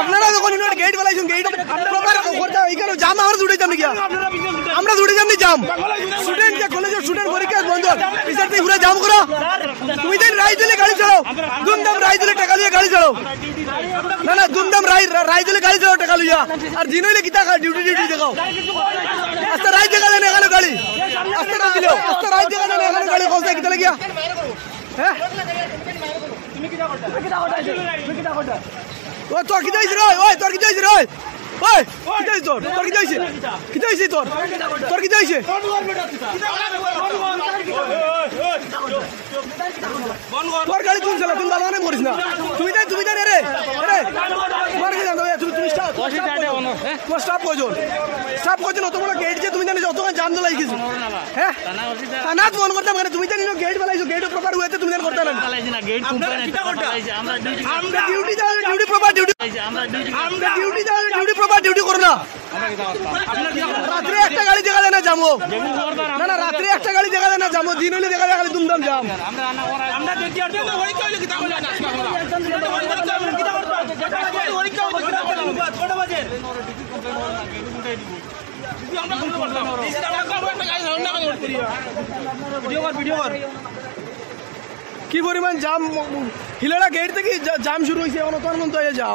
আপনারা যখন gate বেলাইছেন gate এখানে জাম আমরা জুড়ে যাম নাকি আমরা জুড়ে যাম নি জাম স্টুডেন্ট যে কলেজের স্টুডেন্ট পরীক্ষা বন্ধ পিছন থেকে ঘুরে জাম করো তুমি তো রাই দিলে গাড়ি চালাও দুমদাম রাই দিলে টাকা লিয়ে গাড়ি চালাও না না দুমদাম রাই দিলে গাড়ি চালাও টাকা লিয়া আর দিন হইলে কিতা ডিউটি দেখাও আস্তে রাই দেখা দেন এখানে গাড়ি আস্তে না দিলেও আস্তে রাই দেখা দেন এখানে গাড়ি কষ্ট কিতা লাগিয়া হ্যাঁ ও তোর কি যাইছিস রে ওই তোর কি যাইছিস রে ওই কি যাইছিস তোর কি যাইছিস কি যাইছিস তোর কি যাইছিস তোর গাড়ি তুই চালা তুই ভালো করিস না তুমি দেন রে তোমার কি জানো তুমি স্টাফ কয়জন অত বড় গেট যে তুমি জানো অতক্ষণ জাম দলাই কিছু হ্যাঁ না ফোন করতাম মানে তুমি জানি গেট বেলাইছো গেট প্রপার হয়েছে তুমি জানো করতে না আমরা ডিউটি প্রপার ডিউটি করো না রাত্রে একটা গাড়ি দেখা যায় না যাবো না না রাত্রে একটা গাড়ি দেখা যায় না যাবো দিন হলে দেখা যায় খালি দুমদাম যাম কি পরিমাণ জাম হিলেরা গেট থেকে জাম শুরু হয়েছে এখন তোর মন তো জাম